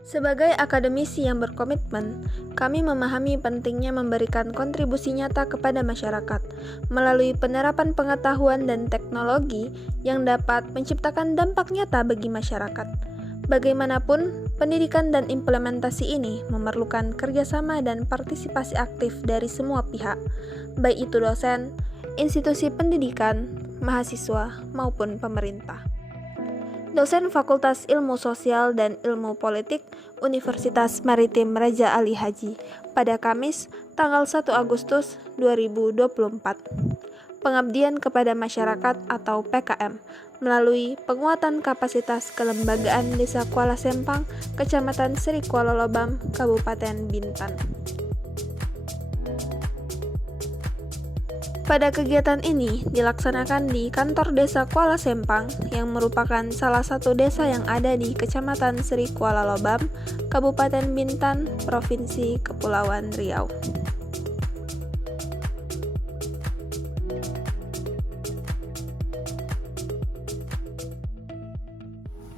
Sebagai akademisi yang berkomitmen, kami memahami pentingnya memberikan kontribusi nyata kepada masyarakat melalui penerapan pengetahuan dan teknologi yang dapat menciptakan dampak nyata bagi masyarakat. Bagaimanapun, pendidikan dan implementasi ini memerlukan kerjasama dan partisipasi aktif dari semua pihak, baik itu dosen, institusi pendidikan, mahasiswa, maupun pemerintah. Dosen Fakultas Ilmu Sosial dan Ilmu Politik Universitas Maritim Raja Ali Haji pada Kamis tanggal 1 Agustus 2024. Pengabdian kepada masyarakat atau PKM melalui penguatan kapasitas kelembagaan Desa Kuala Sempang, Kecamatan Seri Kuala Lobam, Kabupaten Bintan. Pada kegiatan ini dilaksanakan di kantor Desa Kuala Sempang yang merupakan salah satu desa yang ada di Kecamatan Seri Kuala Lobam, Kabupaten Bintan, Provinsi Kepulauan Riau.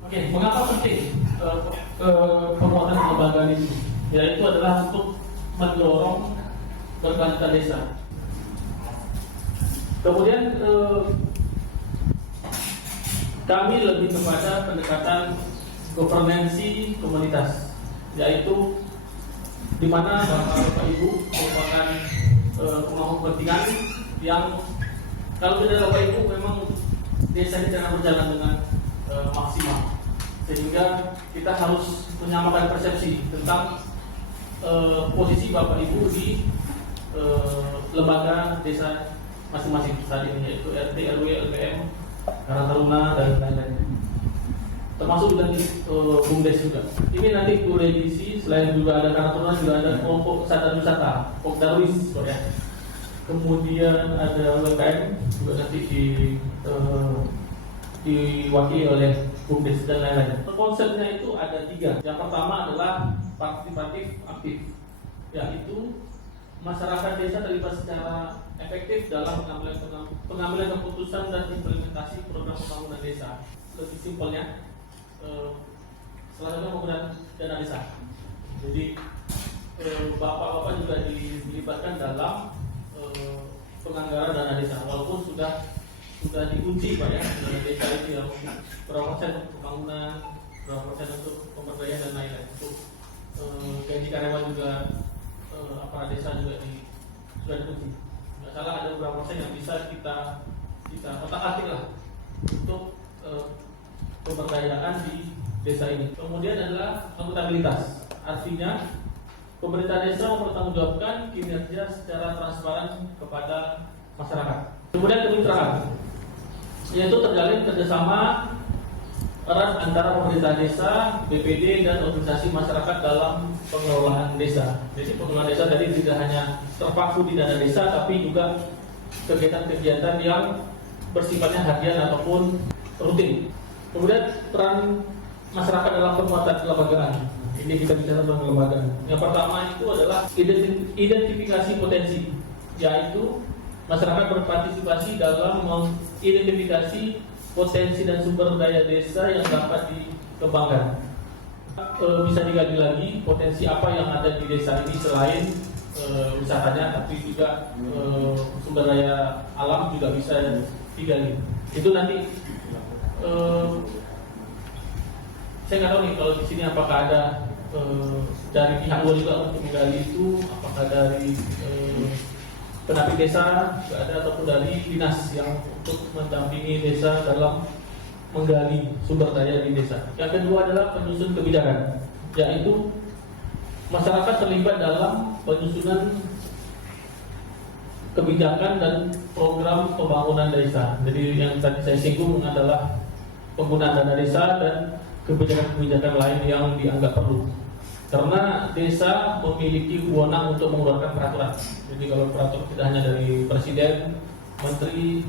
Oke, mengapa penting penguatan kelembagaan ini? Yaitu adalah untuk mendorong berkelanjutan desa. Kemudian kami lebih kepada pendekatan governansi komunitas, yaitu di mana Bapak Ibu merupakan pemangku kepentingan yang kalau tidak Bapak Ibu memang desa ini jangan berjalan dengan maksimal, sehingga kita harus menyamakan persepsi tentang posisi Bapak Ibu di lembaga desa masing-masing saat ini, yaitu RT, RW, LPM, Karang Taruna, dan lain-lain. Termasuk juga di BUMDes juga. Ini nanti direvisi, selain juga ada Karang Taruna, juga ada kelompok sadar wisata, Pokdarwis, ya. Kemudian ada WKM, juga nanti diwakili oleh BUMDes dan lain-lain. Konsepnya itu ada 3. Yang pertama adalah partisipatif aktif, yaitu masyarakat desa terlibat secara efektif dalam pengambilan keputusan dan implementasi program pembangunan desa. Lebih simpelnya, salah satunya menggunakan dana desa. Jadi bapak-bapak juga dilibatkan dalam penganggaran dana desa, walaupun sudah dikunci Pak ya, dana desa itu yang berapa persen untuk pembangunan, berapa persen untuk pemberdayaan dan lain-lain. Untuk gaji karyawan juga aparat desa juga sudah dikunci. Nggak salah ada beberapa persen yang bisa kita otak-atik lah untuk pemberdayaan di desa ini. Kemudian adalah akuntabilitas, artinya pemerintah desa mempertanggungjawabkan kinerja secara transparan kepada masyarakat. Kemudian kemitraan, yaitu terjalin kerjasama erat antara pemerintah desa, BPD, dan organisasi masyarakat dalam pengelolaan desa. Jadi pengelolaan desa tadi tidak hanya terpaku di dana desa, tapi juga kegiatan-kegiatan yang bersifatnya harian ataupun rutin. Kemudian peran masyarakat dalam penguatan kelembagaan. Ini kita bicara tentang kelembagaan. Yang pertama itu adalah identifikasi potensi, yaitu masyarakat berpartisipasi dalam mengidentifikasi potensi dan sumber daya desa yang dapat dikembangkan. Bisa digali lagi potensi apa yang ada di desa ini selain wisatanya, tapi juga sumber daya alam juga bisa digali. Itu nanti saya nggak tahu nih kalau di sini apakah ada dari pihak luar juga untuk menggali itu, apakah dari pendamping desa juga ada ataupun dari dinas yang untuk mendampingi desa dalam menggali sumber daya di desa. Yang kedua adalah penyusun kebijakan, yaitu masyarakat terlibat dalam penyusunan kebijakan dan program pembangunan desa. Jadi yang tadi saya singgung adalah penggunaan dana desa dan kebijakan-kebijakan lain yang dianggap perlu. Karena desa memiliki wewenang untuk mengeluarkan peraturan. Jadi kalau peraturan tidak hanya dari presiden, menteri,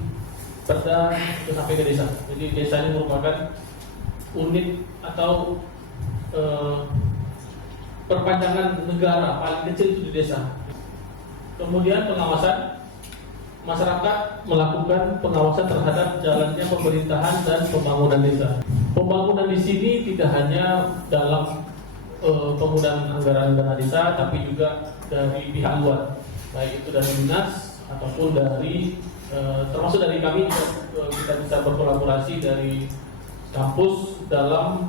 perda, itu sampai ke desa. Jadi desa ini merupakan unit atau perpanjangan negara paling kecil itu di desa. Kemudian pengawasan, masyarakat melakukan pengawasan terhadap jalannya pemerintahan dan pembangunan desa. Pembangunan di sini tidak hanya dalam penggunaan anggaran dana desa, tapi juga dari pihak luar, baik itu dari dinas ataupun dari termasuk dari kami juga, kita bisa berkolaborasi dari kampus dalam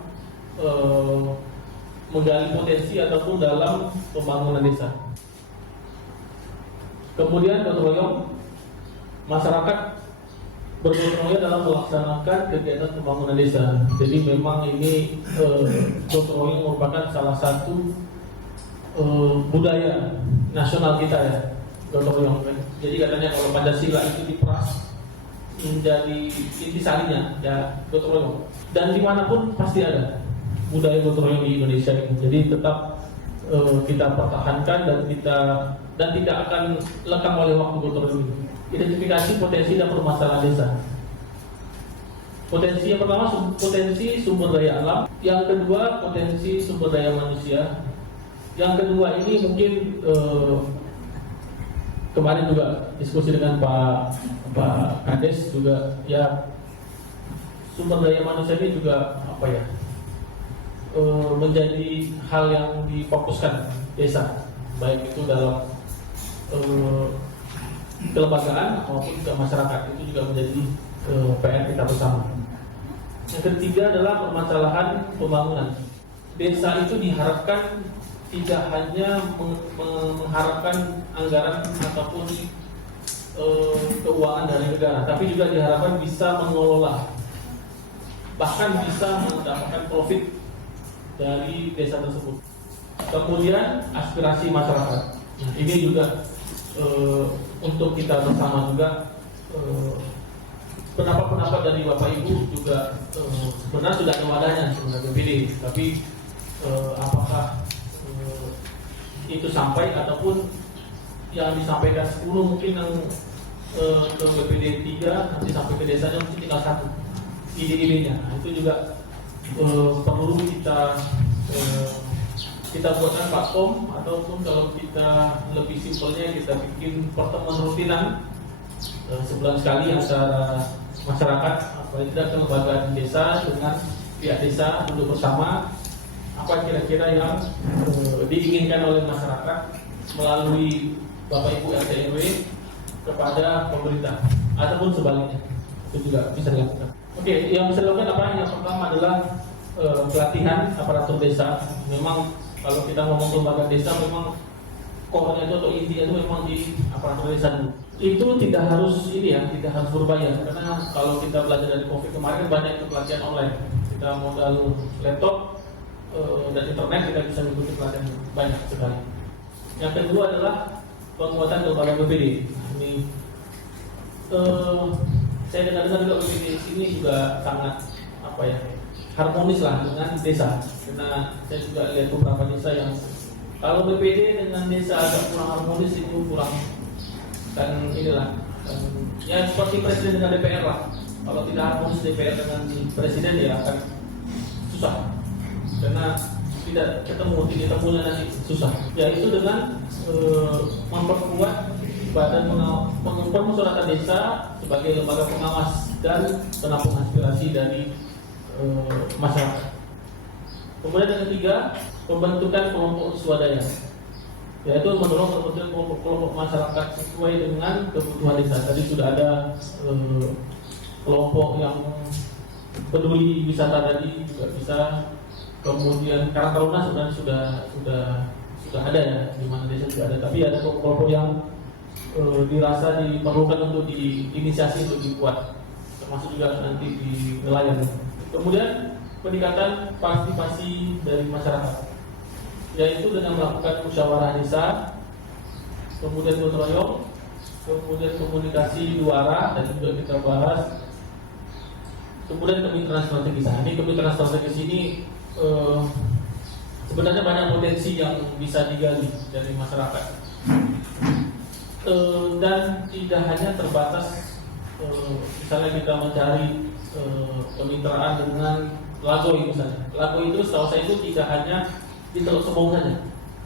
menggali potensi ataupun dalam pembangunan desa. Kemudian gotong royong, masyarakat bergotong royong dalam melaksanakan kegiatan pembangunan desa. Jadi memang ini gotong royong merupakan salah satu budaya nasional kita ya, gotong royong. Jadi katanya kalau Pancasila itu diperas menjadi intisarinya ya gotong royong. Dan dimanapun pasti ada budaya gotong royong di Indonesia ini. Jadi tetap kita pertahankan dan tidak akan lekang oleh waktu gotong royong ini. Identifikasi potensi dan permasalahan desa. Potensi yang pertama potensi sumber daya alam, yang kedua potensi sumber daya manusia. Yang kedua ini mungkin kemarin juga diskusi dengan Pak Kades juga ya, sumber daya manusia ini juga apa ya, menjadi hal yang difokuskan desa, baik itu dalam kelembagaan maupun ke masyarakat, itu juga menjadi PR kita bersama. Yang ketiga adalah permasalahan pembangunan. Desa itu diharapkan tidak hanya mengharapkan anggaran ataupun keuangan dari negara, tapi juga diharapkan bisa mengelola, bahkan bisa mendapatkan profit dari desa tersebut. Kemudian aspirasi masyarakat. Nah, ini juga untuk kita bersama juga pendapat-pendapat dari Bapak Ibu juga sebenarnya sudah ada wadahnya sebenarnya BPD, tapi apakah itu sampai ataupun yang disampaikan 10 mungkin yang ke BPD 3 nanti sampai ke desanya mungkin tinggal 1 ide-idenya. Nah, itu juga perlu kita buatkan platform, ataupun kalau kita lebih simpelnya kita bikin pertemuan rutinan sebulan sekali antara masyarakat, apalagi tidak kelembagaan desa dengan pihak desa duduk bersama apa kira-kira yang diinginkan oleh masyarakat melalui Bapak Ibu RT RW kepada pemerintah ataupun sebaliknya, itu juga bisa dilakukan. Oke, yang bisa dilakukan apa? Yang pertama adalah pelatihan aparatur desa. Memang kalau kita ngomong lembaga desa, memang core-nya itu atau intinya itu memang di aparatur desa dulu. Itu tidak harus tidak harus berbayar, karena kalau kita belajar dari COVID kemarin banyak itu pelatihan online. Kita modal laptop dan internet, kita bisa mengikuti pelatihan banyak sekali. Yang kedua adalah penguatan lembaga BPD. Ini saya dengar juga BPD di sini juga sangat harmonis lah dengan desa. Karena saya juga lihat beberapa desa yang kalau BPD dengan desa agak kurang harmonis, itu kurang, dan ya seperti presiden dengan DPR lah. Kalau tidak harmonis DPR dengan presiden ya akan susah, karena tidak ketemunya nanti susah. Yaitu dengan memperkuat Badan Permusyawaratan Desa sebagai lembaga pengawas dan penampung aspirasi dari masyarakat. Kemudian yang ketiga, pembentukan kelompok swadaya, yaitu mendorong terbentuknya kelompok masyarakat sesuai dengan kebutuhan desa. Tadi sudah ada kelompok yang peduli wisata tadi juga bisa. Kemudian Karang Taruna sebenarnya sudah ada ya, di mana desa sudah ada. Tapi ada kelompok yang dirasa diperlukan untuk diinisiasi untuk dibuat, termasuk juga nanti di nelayan. Kemudian peningkatan partisipasi dari masyarakat, yaitu dengan melakukan musyawarah desa, kemudian gotong royong, kemudian komunikasi dua arah dan juga kita bahas, kemudian kemitraan strategis. Nah, ini kemitraan strategis ini sebenarnya banyak potensi yang bisa digali dari masyarakat, dan tidak hanya terbatas misalnya kita mencari kemitraan dengan Lagoi misalnya. Lagoi itu setahu saya itu tidak hanya di Teluk Sembong saja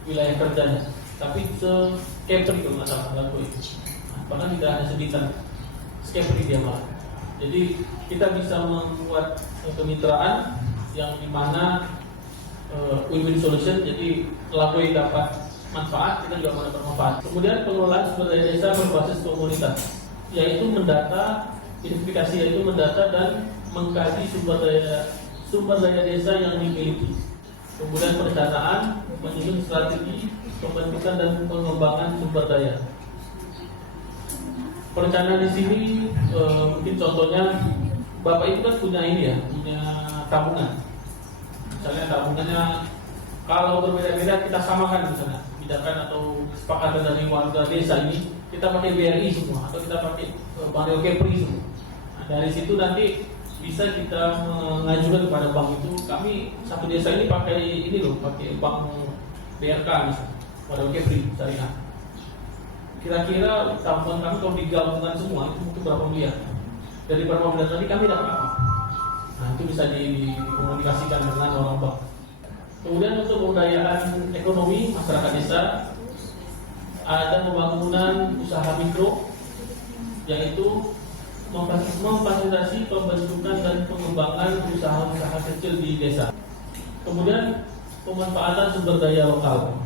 wilayah kerjanya, tapi se-Kepri kalau nggak salah Lagoi itu. Bahkan tidak hanya sekitar Kepri dia malah. Jadi kita bisa membuat kemitraan yang dimana win-win solution. Jadi Lagoy dapat manfaat, kita juga mendapat manfaat. Kemudian pengelolaan sumber daya desa berbasis komunitas, yaitu mendata, identifikasi yaitu mendata dan mengkaji sumber daya desa yang dimiliki. Kemudian perencanaan, menyusun strategi pembentukan dan pengembangan sumber daya. Perencanaan di sini mungkin contohnya Bapak itu kan punya ini ya, punya tabungan. Misalnya tabungannya kalau berbeda-beda kita samakan misalnya, bidakan atau kesepakatan dari warga desa ini kita pakai BRI semua atau kita pakai Bank Kepri semua. Nah, dari situ nanti bisa kita mengajukan kepada bank itu, kami satu desa ini pakai ini loh, pakai bank BRK misalnya, Bank Kepri syariah. Kira-kira tabungan kami kalau digabungkan semua itu mungkin berapa miliar? Dari berapa miliar tadi kami dapat apa? Nah itu bisa dikomunikasikan dengan orang bank. Kemudian untuk pemberdayaan ekonomi masyarakat desa, ada pembangunan usaha mikro, yaitu memfasilitasi pembentukan dan pengembangan usaha-usaha kecil di desa. Kemudian pemanfaatan sumber daya lokal,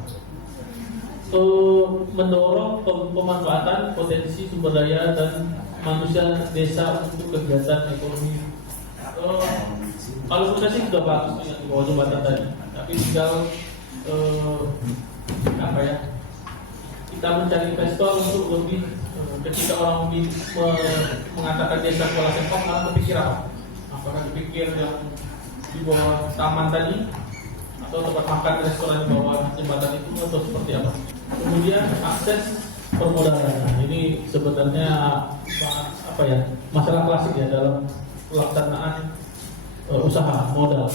mendorong pemanfaatan potensi sumber daya dan manusia desa untuk kegiatan ekonomi. Kalau sudah sih sudah bagus yang di bawah jembatan tadi, tapi tinggal kita mencari investor untuk lebih ketika orang mengatakan desa sekolah sempong, orang berpikir apa? Apakah dipikir yang di bawah taman tadi atau tempat makan restoran di bawah jembatan itu atau seperti apa? Kemudian akses permodalan. Nah, ini sebenarnya masalah klasik ya dalam pelaksanaan usaha modal.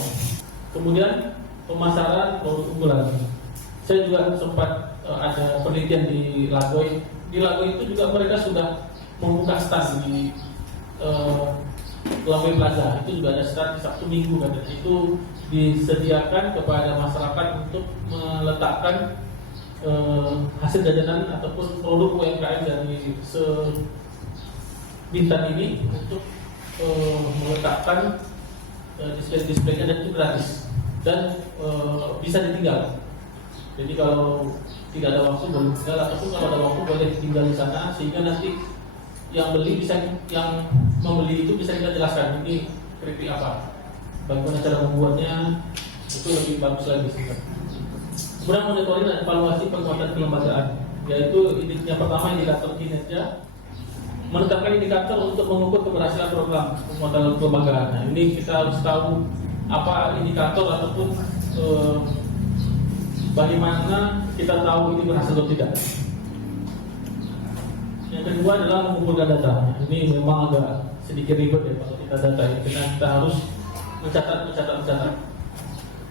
Kemudian pemasaran produk unggulan. Saya juga sempat ada penelitian di Lagoy. Di Lagoy itu juga mereka sudah membuka stand di Lagoy Plaza. Itu juga ada stand di Sabtu Minggu katanya. Itu disediakan kepada masyarakat untuk meletakkan hasil jajanan ataupun produk UMKM dari Bintan ini untuk meletakkan display-displaynya, dan itu gratis dan bisa ditinggal. Jadi kalau tidak ada waktu boleh tinggal, ataupun kalau ada waktu boleh tinggal di sana, sehingga nanti yang membeli itu bisa kita jelaskan ini keripik apa, bagaimana cara membuatnya, itu lebih bagus lagi sih. Kemudian monitoring dan evaluasi penguatan kelembagaan, yaitu yang pertama indikator kinerja, menetapkan indikator untuk mengukur keberhasilan program penguatan kelembagaan. Nah, ini kita harus tahu apa indikator ataupun bagaimana kita tahu ini berhasil atau tidak. Yang kedua adalah mengumpulkan data. Ini memang agak sedikit ribet ya kalau kita data ini. Kita harus mencatat.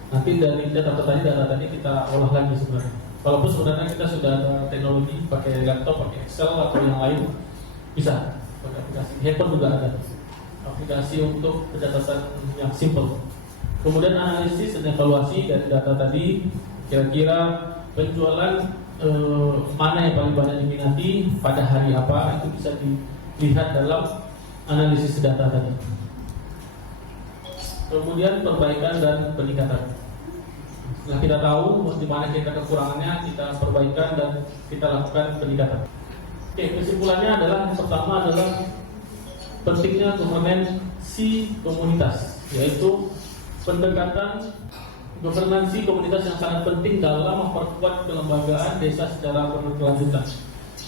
Nanti dari data tadi kita olah lagi sebenarnya. Walaupun sebenarnya kita sudah ada teknologi pakai laptop, pakai Excel atau yang lain, bisa pakai aplikasi. Handphone juga ada aplikasi untuk pencatatan yang simple. Kemudian analisis dan evaluasi dari data tadi, kira-kira penjualan mana yang paling banyak diminati pada hari apa, itu bisa dilihat dalam analisis data tadi. Kemudian perbaikan dan peningkatan. Setelah kita tahu di mana kita kekurangannya, kita perbaikan dan kita lakukan peningkatan. Oke, kesimpulannya adalah yang pertama adalah pentingnya governansi komunitas, yaitu pendekatan governansi komunitas yang sangat penting dalam memperkuat kelembagaan desa secara berkelanjutan.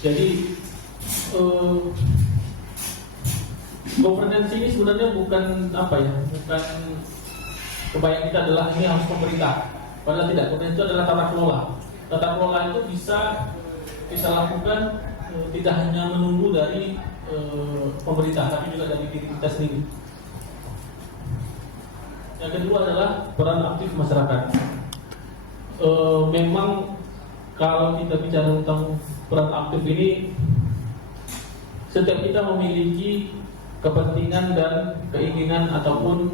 Jadi governansi ini sebenarnya bukan bukan kebayang kita adalah ini harus pemerintah. Padahal tidak, governansi itu adalah tata kelola. Tata kelola itu bisa kita lakukan tidak hanya menunggu dari pemerintah, tapi juga dari diri kita sendiri. Yang kedua adalah peran aktif masyarakat. Memang kalau kita bicara tentang peran aktif ini, setiap kita memiliki kepentingan dan keinginan ataupun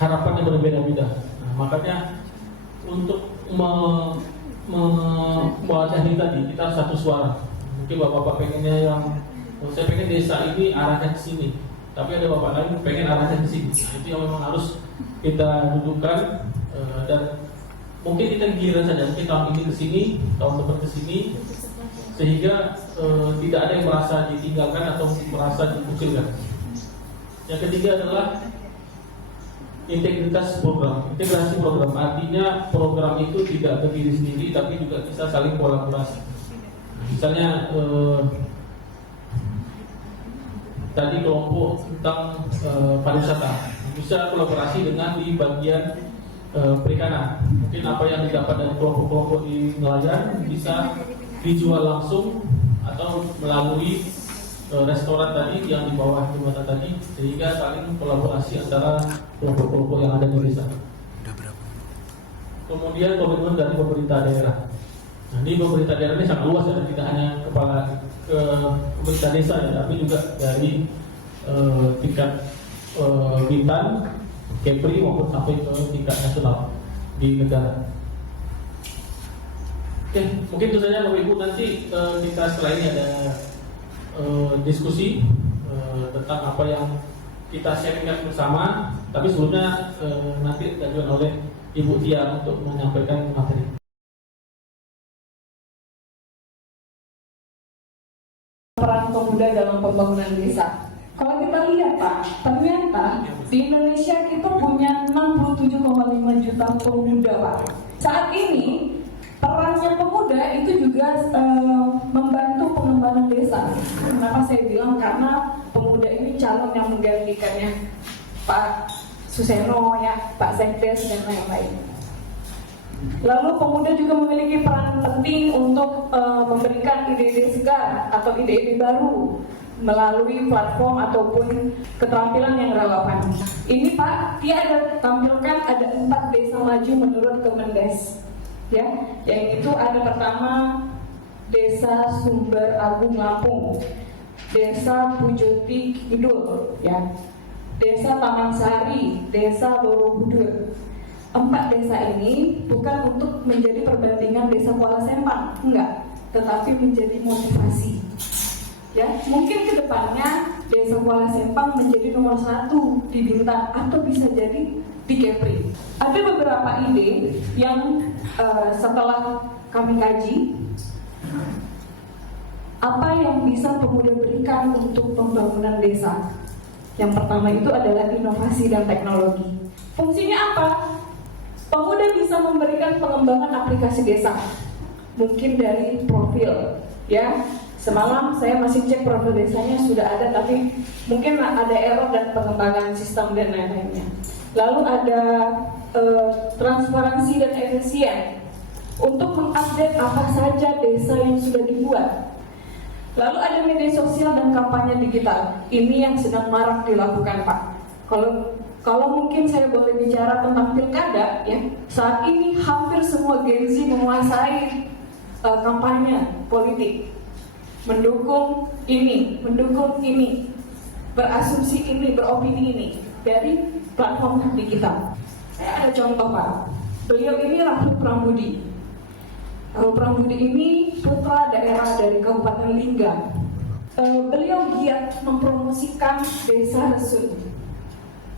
harapan yang berbeda-beda. Nah, makanya untuk mewadahi tadi kita harus satu suara. Mungkin bapak-bapak pengennya saya pengen desa ini arahnya ke sini, tapi ada bapak lain pengen arahnya ke sini. Nah, itu yang memang harus kita dudukkan dan mungkin kita giliran saja, mungkin tahun ini ke sini, tahun depan ke sini, sehingga tidak ada yang merasa ditinggalkan atau merasa dikucilkan. Yang ketiga adalah integritas program, integrasi program. Artinya program itu tidak berdiri sendiri, tapi juga bisa saling kolaborasi. Misalnya tadi kelompok tentang pariwisata bisa kolaborasi dengan di bagian perikanan. Mungkin apa yang didapat dari kelompok-kelompok di nelayan bisa dijual langsung atau melalui restoran tadi yang di bawah jembatan tadi, sehingga saling kolaborasi antara kelompok-kelompok yang ada di desa. Kemudian komitmen dari pemerintah daerah. Nah, ini pemerintah daerah ini sangat luas ya, tidak hanya kepala pemerintah desa ya, tapi juga dari tingkat Bintan, Kepri maupun sampai ke tingkat nasional di negara. Oke, mungkin itu saja Bapak Ibu. Nanti kita setelah ini ada diskusi tentang apa yang kita sharingkan bersama. Tapi sebelumnya nanti diajukan oleh Ibu Tia untuk menyampaikan materi. Peran pemuda dalam pembangunan desa. Kalau kita lihat Pak, ternyata di Indonesia kita punya 67,5 juta pemuda Pak. Saat ini perannya pemuda itu juga membantu pengembangan desa. Kenapa saya bilang? Karena pemuda ini calon yang menggantikannya Pak Suseno ya, Pak Sekdes dan lain-lain. Lalu pemuda juga memiliki peran penting untuk memberikan ide-ide segar atau ide-ide baru melalui platform ataupun keterampilan yang relevan. Ini Pak, dia ada tampilkan ada 4 desa maju menurut Kemendes. Ya, yang itu ada pertama Desa Sumber Agung Lampung, Desa Pujoti Kidul, ya, Desa Taman Sari, Desa Borobudur. 4 desa ini bukan untuk menjadi perbandingan desa Kuala Sempang, enggak, tetapi menjadi motivasi. Ya, mungkin kedepannya desa Kuala Sempang menjadi nomor 1 di Bintan atau bisa jadi di Kepri. Ada beberapa ide yang setelah kami kaji, apa yang bisa pemuda berikan untuk pembangunan desa. Yang pertama itu adalah inovasi dan teknologi. Fungsinya apa? Pemuda bisa memberikan pengembangan aplikasi desa, mungkin dari profil, ya. Semalam saya masih cek profil desanya sudah ada, tapi mungkin ada error dan pengembangan sistem dan lain-lainnya. Lalu ada transparansi dan efisien untuk mengupdate apa saja desa yang sudah dibuat. Lalu ada media sosial dan kampanye digital. Ini yang sedang marak dilakukan Pak. Kalau mungkin saya boleh bicara tentang pilkada, ya, saat ini hampir semua Gen Z menguasai kampanye politik, mendukung ini, berasumsi ini, beropini ini dari platform digital. Saya ada contoh Pak, beliau ini Rahul Pramudi. Rahul Pramudi ini putra daerah dari Kabupaten Lingga. Beliau giat mempromosikan desa Resun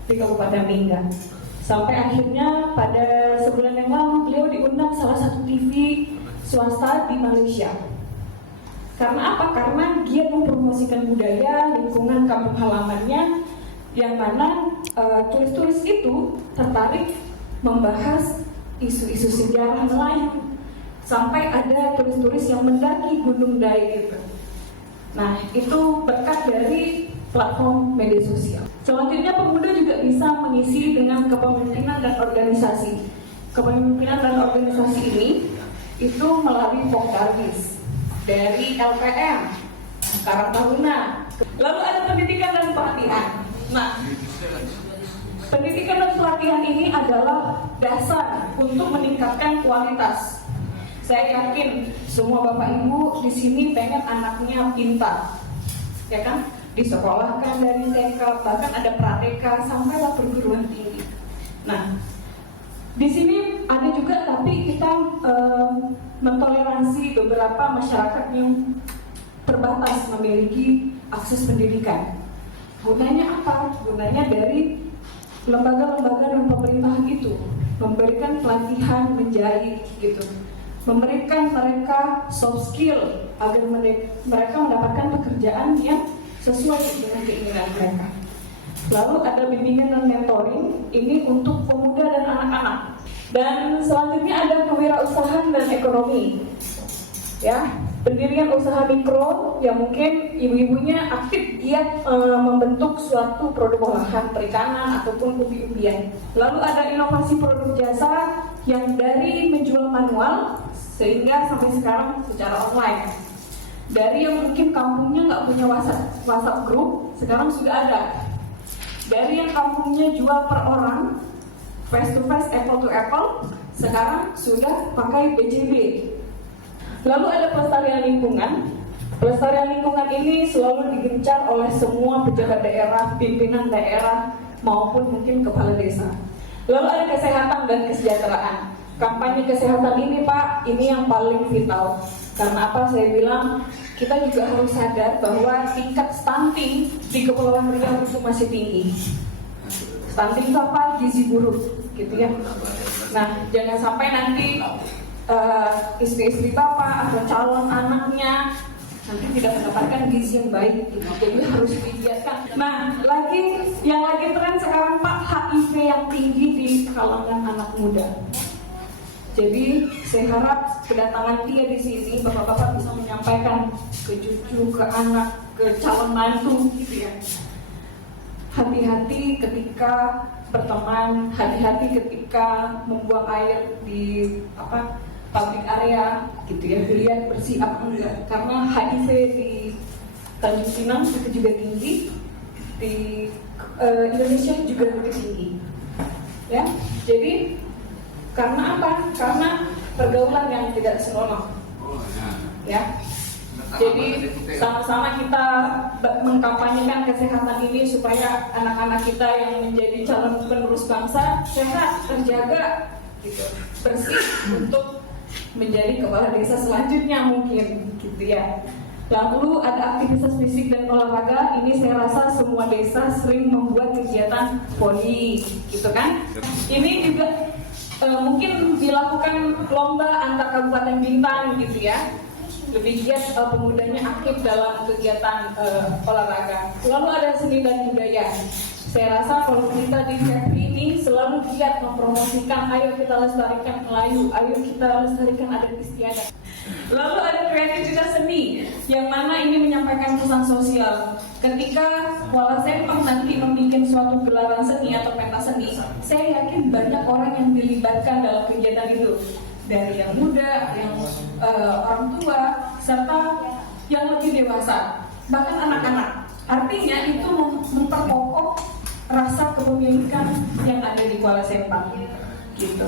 di Kabupaten Lingga. Sampai akhirnya pada sebulan yang lalu beliau diundang salah satu TV swasta di Malaysia. Karena apa? Karena giat mempromosikan budaya, lingkungan kampung halamannya, yang mana turis-turis itu tertarik membahas isu-isu sejarah Melayu. Sampai ada turis-turis yang mendaki Gunung Dai itu. Nah, itu berkat dari platform media sosial. Selanjutnya pemuda juga bisa mengisi dengan kepemimpinan dan organisasi. Kepemimpinan dan organisasi ini itu melalui Pokdarbis dari LPM, Karang Taruna. Lalu ada pendidikan dan pelatihan. Nah, pendidikan dan pelatihan ini adalah dasar untuk meningkatkan kualitas. Saya yakin semua bapak ibu di sini pengen anaknya pintar, ya kan? Disekolahkan dari TK, bahkan ada pra-TK sampailah perguruan tinggi. Nah, di sini ada juga, tapi kita mentoleransi beberapa masyarakat yang terbatas memiliki akses pendidikan. Gunanya apa? Gunanya dari lembaga-lembaga dan pemerintahan itu memberikan pelatihan menjahit gitu, memberikan mereka soft skill agar mereka mendapatkan pekerjaan yang sesuai dengan keinginan mereka. Lalu ada bimbingan dan mentoring, ini untuk pemuda dan anak-anak. Dan selanjutnya ada kewirausahaan dan ekonomi. Ya, pendirian usaha mikro yang mungkin ibu-ibunya aktif giat membentuk suatu produk olahan perikanan ataupun umbi-umbian. Lalu ada inovasi produk jasa yang dari menjual manual sehingga sampai sekarang secara online. Dari yang mungkin kampungnya nggak punya WhatsApp group, sekarang sudah ada. Dari yang kampungnya jual per orang, face to face, apple to apple, sekarang sudah pakai BJB. Lalu ada pelestarian lingkungan. Pelestarian lingkungan ini selalu digencar oleh semua pejabat daerah, pimpinan daerah, maupun mungkin kepala desa. Lalu ada kesehatan dan kesejahteraan. Kampanye kesehatan ini Pak, ini yang paling vital. Karena apa saya bilang, kita juga harus sadar bahwa tingkat stunting di Kepulauan Riau itu masih tinggi. Stunting itu apa? Gizi buruk, gitu ya. Nah, jangan sampai nanti istri-istri bapak atau calon anaknya nanti tidak mendapatkan gizi yang baik, gitu. Jadi harus digiatkan. Nah, yang lagi tren sekarang Pak, HIV yang tinggi di kalangan anak muda. Jadi saya harap kedatangan dia di sini, bapak-bapak bisa menyampaikan ke cucu, ke anak, ke calon mantu, gitu ya. Hati-hati ketika berteman, hati-hati ketika membuang air di public area, gitu ya. Dilihat bersih apa enggak, karena HIV di Tanjung Pinang itu juga tinggi, di Indonesia juga lebih tinggi, ya. Jadi karena apa? Karena pergaulan yang tidak senonoh, ya. Jadi sama-sama kita mengkampanyekan kesehatan ini supaya anak-anak kita yang menjadi calon penerus bangsa sehat, terjaga, gitu, bersih untuk menjadi kepala desa selanjutnya mungkin, gitu ya. Lalu ada aktivitas fisik dan olahraga. Ini saya rasa semua desa sering membuat kegiatan poli, gitu kan? Ini juga mungkin dilakukan lomba antar kabupaten Bintan, gitu ya. Lebih giat pemudanya aktif dalam kegiatan olahraga. Lalu ada seni dan budaya. Saya rasa kalau kita di FEPRI ini selalu giat mempromosikan, ayo kita lestarikan Melayu, ayo kita lestarikan adat istiadat. Lalu ada kreativitas seni, yang mana ini menyampaikan pesan sosial. Ketika Kuala Sempang nanti membuat suatu gelaran seni atau pentas seni, saya yakin banyak orang yang dilibatkan dalam kegiatan itu. Dari yang muda, yang orang tua, serta yang lebih dewasa, bahkan anak-anak. Artinya itu memperkokoh rasa kepemilikan yang ada di Kuala Sempang, gitu.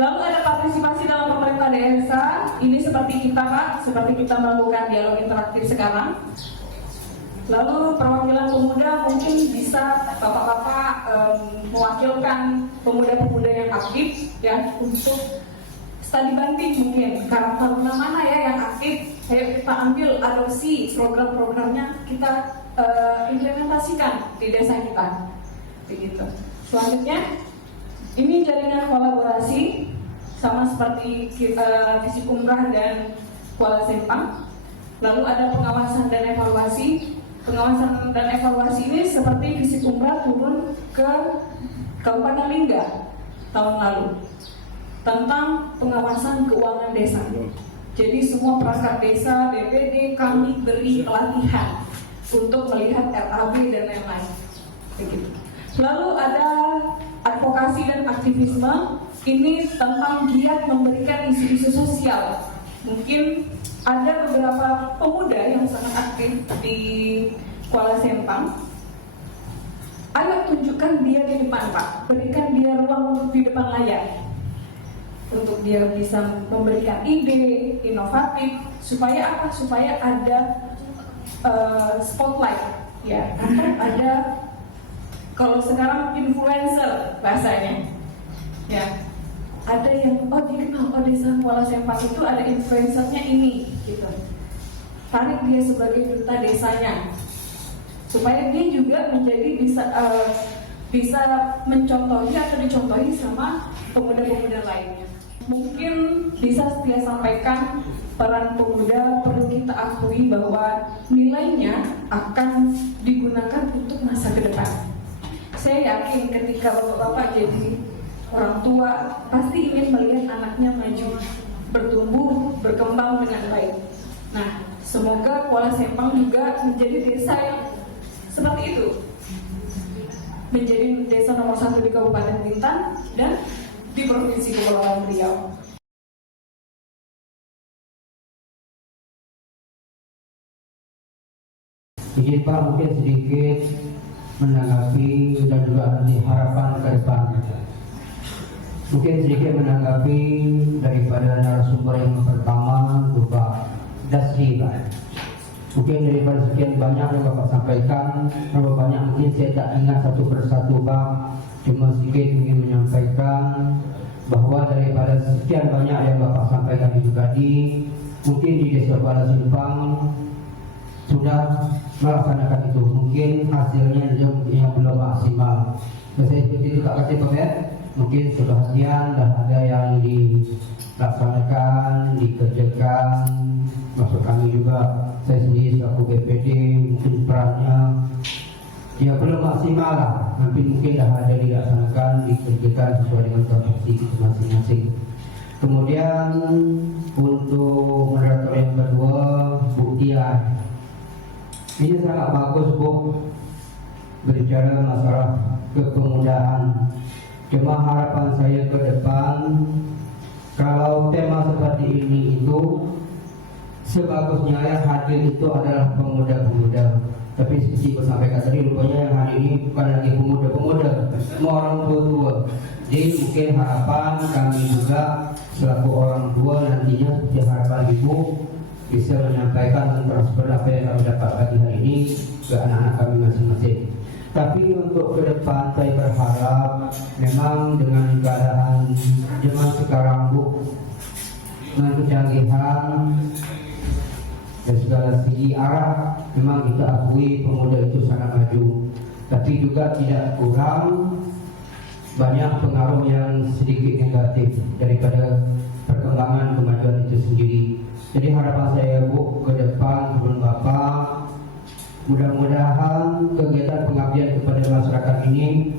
Lalu ada partisipasi dalam pemerintah desa. Ini seperti kita Pak, seperti kita melakukan dialog interaktif sekarang. Lalu perwakilan pemuda mungkin bisa bapak-bapak mewakilkan pemuda-pemuda yang aktif ya untuk studi banding mungkin karakter mana ya yang aktif. Ayo kita ambil adopsi program-programnya, kita implementasikan di desa kita, begitu. Selanjutnya ini jaringan kolaborasi sama seperti Visip Umrah dan Kuala Sempang. Lalu ada pengawasan dan evaluasi. Pengawasan dan evaluasi ini seperti Visip Umrah turun ke Kabupaten Lingga tahun lalu tentang pengawasan keuangan desa. Jadi semua perangkat desa, BPD kami beri pelatihan untuk melihat RAB dan lain-lain. Begitu. Lalu ada advokasi dan aktivisme, ini tentang giat memberikan isu-isu sosial. Mungkin ada beberapa pemuda yang sangat aktif di Kuala Sempang. Ayo tunjukkan dia di depan Pak, berikan dia ruang untuk di depan layar, untuk dia bisa memberikan ide inovatif supaya apa? Supaya ada spotlight, ya, atau ada kalau sekarang influencer bahasanya, ya, ada yang dikenal desa Kuala Sempang itu ada influencernya ini, gitu. Tarik dia sebagai duta desanya, supaya dia juga menjadi bisa bisa mencontohi atau dicontohi sama pemuda-pemuda lainnya. Mungkin bisa saya sampaikan, peran pemuda perlu kita akui bahwa nilainya akan digunakan untuk masa ke depan. Saya yakin ketika bapak-bapak jadi orang tua pasti ingin melihat anaknya maju, bertumbuh, berkembang dengan baik. Nah, semoga Kuala Sempang juga menjadi desa yang seperti itu, menjadi desa nomor 1 di Kabupaten Bintan dan di Provinsi Kepulauan Riau. Jadi Pak mungkin sedikit menanggapi dan juga nanti harapan ke depan. Mungkin sedikit menanggapi daripada narasumber yang pertama, Bapak Dasri Pak. Mungkin daripada sekian banyak yang Bapak sampaikan, berapa banyak mungkin saya tak ingat satu persatu Pak. Cuma sedikit ingin menyampaikan bahwa daripada sekian banyak yang Bapak sampaikan itu tadi, mungkin di Desa Kuala Simpang sudah melaksanakan itu. Mungkin hasilnya yang belum maksimal. Saya seperti itu tak kasih Pak. Mungkin sebahagian dah ada yang dilaksanakan, dikerjakan. Maksud kami juga, saya sendiri selaku BPD mungkin perannya ya belum maksimal lah. Nanti mungkin dah ada dilaksanakan, dikerjakan sesuai dengan kapasiti kita masing-masing. Kemudian untuk moderator yang kedua, Bu Tia. Ini sangat bagus Bu, berbicara masalah kepemudaan. Cuma harapan saya ke depan, kalau tema seperti ini itu sebagusnya yang hadir itu adalah pemuda-pemuda. Tapi seperti saya sampaikan tadi, rupanya yang hadir ini bukan lagi pemuda-pemuda, semua orang tua-tua. Jadi mungkin harapan kami juga selaku orang tua nantinya seperti harapan Ibu bisa menyampaikan dan transfer apa yang kami dapat pagi hari ini ke anak-anak kami masing-masing. Tapi untuk ke depan saya berharap memang dengan keadaan zaman sekarang Bu, dengan kecanggihan dan segala segi arah, memang kita akui pemuda itu sangat maju. Tapi juga tidak kurang banyak pengaruh yang sedikit negatif daripada perkembangan kemajuan itu sendiri. Jadi harapan saya Bu ke depan sebelum Bapak, mudah-mudahan kegiatan pengabdian kepada masyarakat ini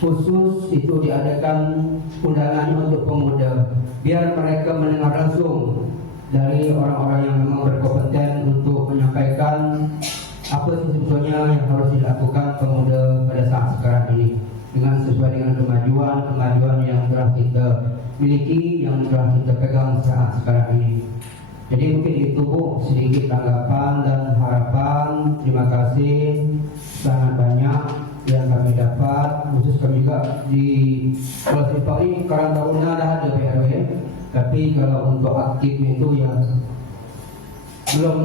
khusus itu diadakan undangannya untuk pemuda, biar mereka mendengar langsung dari orang-orang yang memang berkompeten untuk menyampaikan apa sebetulnya yang harus dilakukan pemuda pada saat sekarang ini, dengan sesuai dengan kemajuan yang telah kita miliki, yang telah kita pegang saat sekarang ini. Jadi mungkin itu Bu, sedikit tanggapan dan harapan. Terima kasih sangat banyak yang kami dapat. Khusus kami juga di Kuala Simpang ini karang tahunnya dah ada PRW, tapi kalau untuk aktif itu ya belum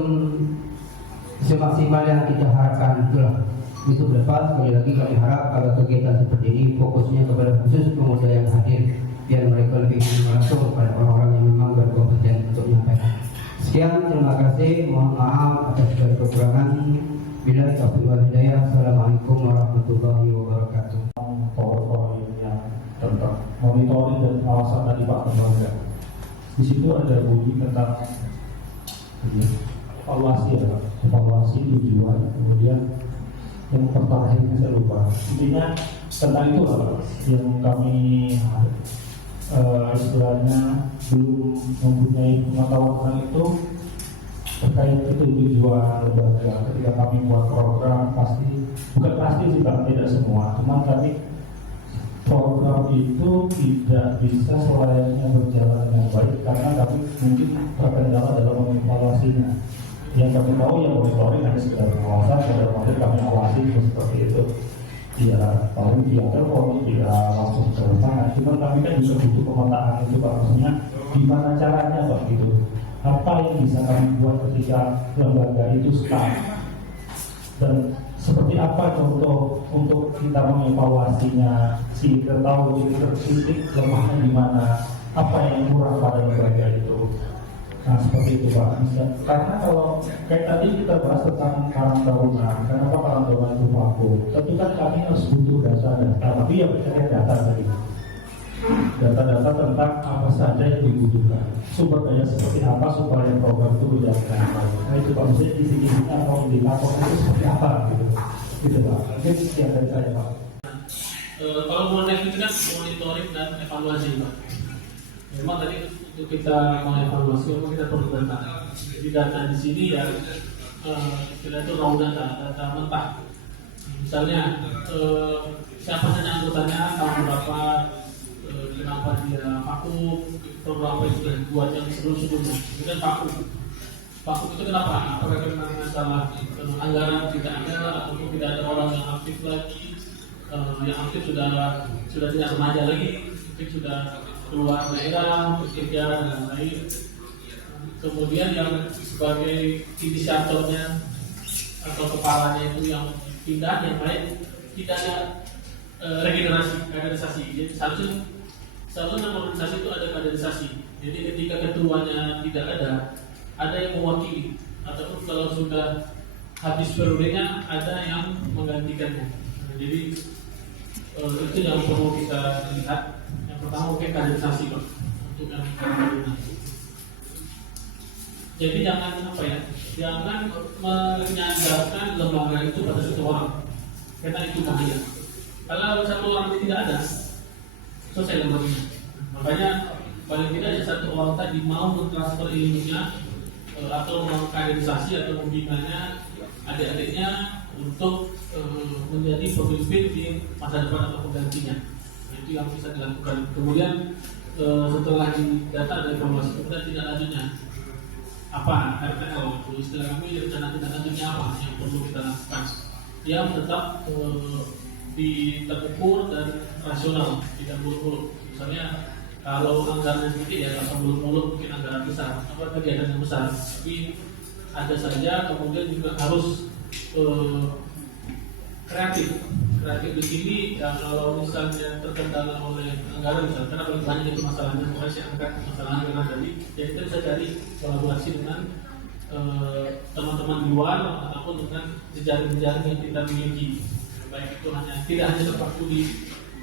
semaksimal yang kita harapkan. Itulah itu berlepas. Sekali lagi kami harap kalau kegiatan seperti ini fokusnya kepada khusus pemuda yang hadir, biar mereka lebih langsung kepada orang-orang yang memang berkompeten untuk menyampaikan. Sekian, terima kasih. Mohon maaf atas segala kekurangan. Bila taufiq wal hidayah. Assalamualaikum warahmatullahi wabarakatuh. Powerpoint-nya tentang monitoring dan pengawasan dari Pak Lembaga. Di situ ada bunyi tentang evaluasi tujuan, kemudian yang pertanyaan saya lupa. Intinya tentang itu lah yang kami istilahnya belum mempunyai pengetahuan tentang itu terkait itu tujuan lembaga. Ketika kami buat program bukan pasti sih Pak, tidak semua, cuma kami program itu tidak bisa selayaknya berjalan dengan baik karena kami mungkin terkendala dalam mengevaluasinya. Yang kami tahu yang monitoring hanya sekedar pengawasan, pada waktu kami awasi seperti itu. Tidak tahu tidak telepon, tidak langsung ke sana. Cuma kami kan juga butuh pemetaan itu Pak, maksudnya gimana caranya Pak gitu. Apa yang bisa kami buat ketika lembaga itu start, dan seperti apa contoh untuk kita mengevaluasinya, kita tahu titik lemahnya di mana, apa yang kurang pada lembaga itu. Nah seperti itu Pak. Karena kalau kayak tadi kita bahas tentang Karang Taruna, kenapa Karang Taruna itu vakum? Tentu kan kami harus butuh data-data, tapi yang berkaitan data tadi. Data-data tentang apa saja yang dibutuhkan, sumber daya seperti apa supaya program itu berjalan dengan baik. Nah itu Pak, misalnya isi-isi atau indikator itu seperti apa gitu. Gitu Pak, mungkin sekian dari saya Pak. Kalau mengenai itu kan monitoring dan evaluasi Pak. Memang tadi untuk kita mengevaluasi, memang kita perlu data. Jadi data di sini ya kita itu raw data mentah. Misalnya siapa saja anggotanya, tahun berapa, kenapa dia vakum, program apa yang sudah dibuat yang sebelum-sebelumnya. Itu kan vakum. Vakum itu kenapa? Apakah karena masalah anggaran tidak ada, ataupun tidak ada orang yang aktif lagi? Yang aktif sudah tidak remaja lagi, mungkin sudah keluar daerah, bekerja dan lain-lain. Kemudian yang sebagai inisiatornya atau kepalanya itu yang pindah, yang lain tidak ada regenerasi, kaderisasi. Jadi seharusnya organisasi itu ada kaderisasi. Jadi ketika ketuanya tidak ada yang mewakili, ataupun kalau sudah habis periodenya ada yang menggantikannya. Jadi itu yang perlu kita lihat. Yang pertama mungkin kaderisasi Pak, untuk yang koordinasi. Jadi jangan menyandarkan lembaga itu pada satu orang, karena itu bahaya. Kalau satu orang itu tidak ada, selesai lembaganya. Makanya paling tidak ada satu orang tadi mau mentransfer ilmunya atau mengkaderisasi atau membinanya adik-adiknya untuk menjadi pemimpin di masa depan atau penggantinya. Itu yang bisa dilakukan. Kemudian setelah di data ada evaluasi, kemudian tidak lanjutnya apa RTL itu istilah kami, rencana tidak lanjutnya apa yang perlu kita lakukan yang tetap terukur dan rasional, tidak muluk-muluk. Misalnya kalau anggaran sedikit ya kalau muluk-muluk mungkin anggaran besar, apa kegiatan yang besar, tapi ada saja. Kemudian juga harus kreatif di sini ya. Kalau misalnya terkendala oleh anggaran misalnya, karena paling banyak itu masalahnya, mulai saya angkat masalah anggaran tadi, jadi kita bisa cari kolaborasi dengan teman-teman di luar ataupun dengan jejaring-jejaring yang kita miliki, baik itu tidak hanya terpaku di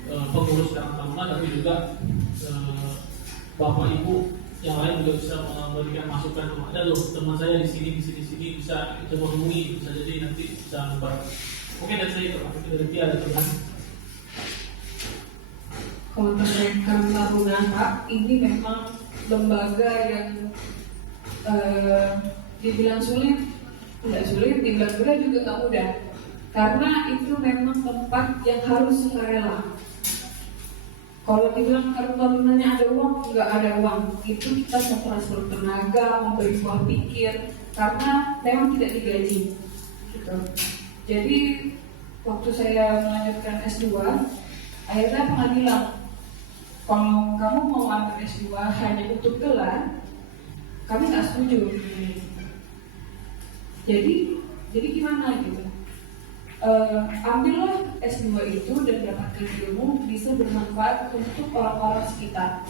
pengurus Karang Taruna, tapi juga bapak ibu yang lain juga bisa memberikan masukan. Ada loh teman saya di sini bisa coba hubungi, bisa jadi nanti bisa membantu. Mungkin dari saya itu, mungkin dari dia ada teman. Kalau terkait Karang Taruna Pak, ini memang lembaga yang dibilang sulit, tidak sulit, dibilang mudah juga tak mudah. Karena itu memang tempat yang harus sukarela. Kalau dibilang Karang Tarunanya ada uang, nggak ada uang. Itu kita transfer tenaga, memberi buah pikir, karena memang tidak digaji. Gitu. Jadi waktu saya melanjutkan S2, akhirnya pengadilan, kalau kamu mau ambil S2 hanya untuk gelar, kami nggak setuju. Jadi gimana gitu? Ambillah S2 itu dan dapatkan ilmu bisa bermanfaat untuk orang-orang sekitar.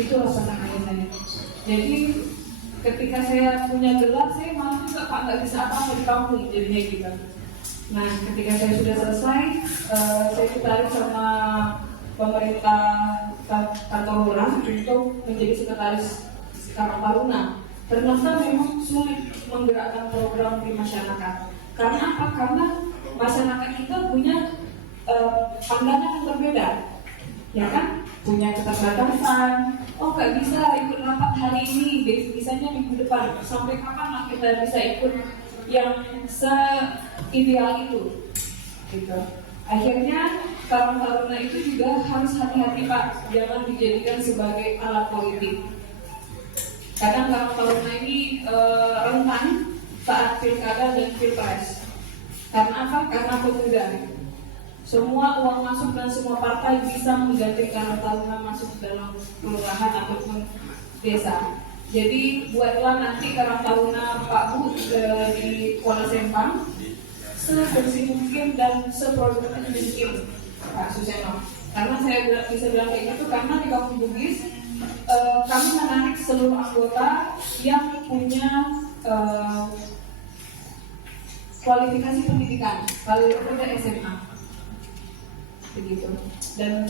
Gitu rasa saya. Jadi ketika saya punya gelar, saya malah juga Pak nggak bisa apa-apa di kampung, jadinya gitu. Nah, ketika saya sudah selesai, saya ditarik sama pemerintah kantor lurah untuk menjadi sekretaris Karang Taruna. Ternyata memang sulit menggerakkan program di masyarakat. Karena apa? Karena masyarakat kita punya pandangan yang berbeda, ya kan? Punya keterbatasan. Oh, nggak bisa ikut rapat hari ini, bisanya minggu depan. Sampai kapan lah kita bisa ikut yang se-ideal itu? Gitu. Akhirnya Karang Taruna itu juga harus hati-hati Pak, jangan dijadikan sebagai alat politik. Kadang Karang Taruna ini rentan saat pilkada dan pilpres. Karena apa? Karena pemuda. Semua uang masuk dan semua partai bisa mengganti Karang Taruna masuk dalam kelurahan ataupun desa. Jadi buatlah nanti Karang Taruna Pak Bu di Kuala Sempang sebersih mungkin dan seproduktif mungkin Pak Suseno. Karena saya bisa bilang kayak gitu karena di Kampung Bugis kami menarik seluruh anggota yang punya kualifikasi pendidikan, kalau udah SMA, begitu. Dan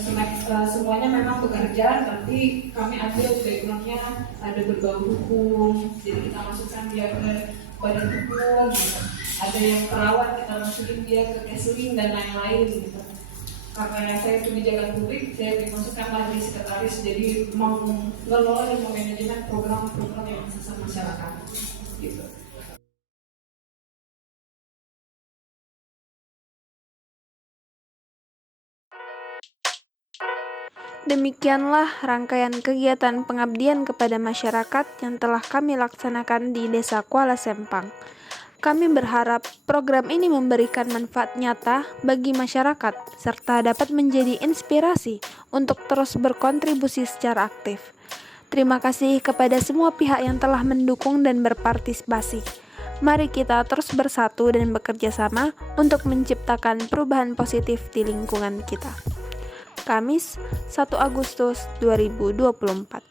semuanya memang bekerja, tapi kami ambil backgroundnya ada berbau hukum, jadi kita masukkan dia ke badan hukum, gitu. Ada yang perawat, kita masukin dia ke counseling dan lain-lain, gitu. Karena saya kebijakan publik, saya dimasukkan lagi sekretaris, jadi mengelola dan memanajemen program-program yang sesama masyarakat, gitu. Demikianlah rangkaian kegiatan pengabdian kepada masyarakat yang telah kami laksanakan di Desa Kuala Sempang. Kami berharap program ini memberikan manfaat nyata bagi masyarakat serta dapat menjadi inspirasi untuk terus berkontribusi secara aktif. Terima kasih kepada semua pihak yang telah mendukung dan berpartisipasi. Mari kita terus bersatu dan bekerja sama untuk menciptakan perubahan positif di lingkungan kita. Kamis, 1 Agustus 2024.